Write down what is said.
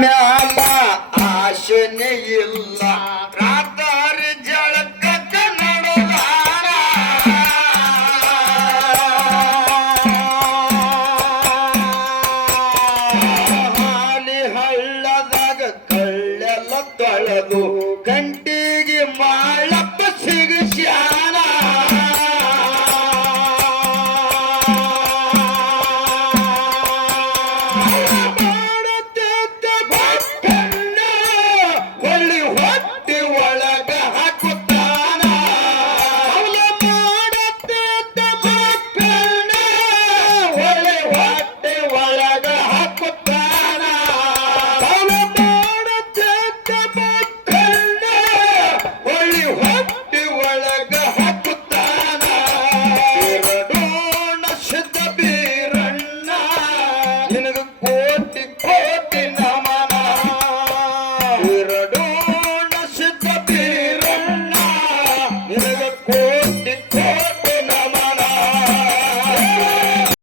ಮ್ಯಾಲ ಆಶನೆ ಇಲ್ಲ ರಾತಾರಿ ಜಳಕ್ಕ ನಡುವಾರ ಹಾಲಿ ಹಳ್ಳದಾಗ ಕಳ್ಳೆಲ್ಲ ತೊಳೆದು ಗಂಟಿಗೆ ಮಾಡಿ Yeah.